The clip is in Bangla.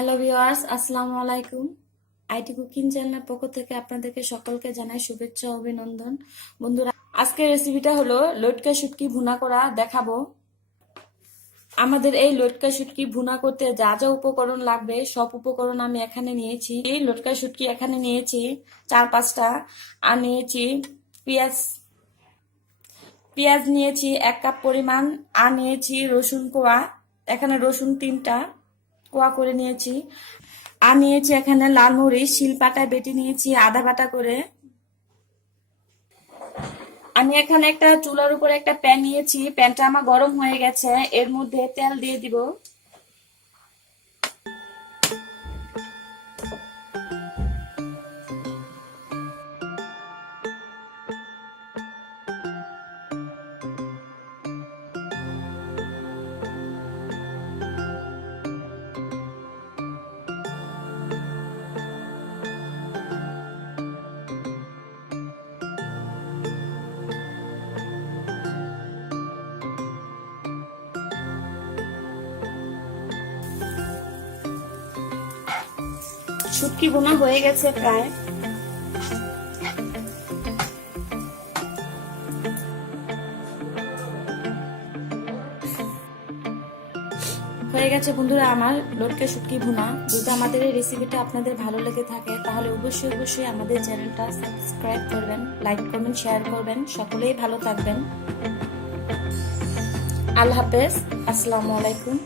হ্যালো ভিউয়ার্স, আসসালামু আলাইকুম। আইটি কুকিং চ্যানেলের পক্ষ থেকে আপনাদেরকে সকলকে জানাই শুভেচ্ছা ও অভিনন্দন। বন্ধুরা, আজকের রেসিপিটা হলো লটকা শুটকি ভুনা করা দেখাবো। আমাদের এই লটকা শুটকি ভুনা করতে যা যা উপকরণ লাগবে সব উপকরণ আমি এখানে নিয়েছি। এই লটকা শুটকি এখানে নিয়েছি 4-5টা, আর নিয়েছি পেঁয়াজ পেঁয়াজ নিয়েছি 1 কাপ পরিমাণ, আর নিয়েছি রসুন কোয়া, এখানে রসুন 3টা কোয়া করে নিয়েছি। আর নিয়েছি এখানে লাল মরিচ শিলপাটায় বেটে নিয়েছি আদা বাটা করে। আমি এখানে একটা চুলার উপরে একটা প্যান নিয়েছি, প্যানটা আমার গরম হয়ে গেছে, এর মধ্যে তেল দিয়ে দিব। শুটকি বোনা হয়ে গেছে প্রায়। হয়ে গেছে বন্ধুরা আমার লটকা শুটকি ভুনা। যদি আমাদের এই রেসিপিটা আপনাদের ভালো লেগে থাকে তাহলে অবশ্যই আমাদের চ্যানেলটা সাবস্ক্রাইব করবেন, লাইক করবেন, শেয়ার করবেন। সকলেই ভালো থাকবেন। আল্লাহ হাফেজ, আসসালামু আলাইকুম।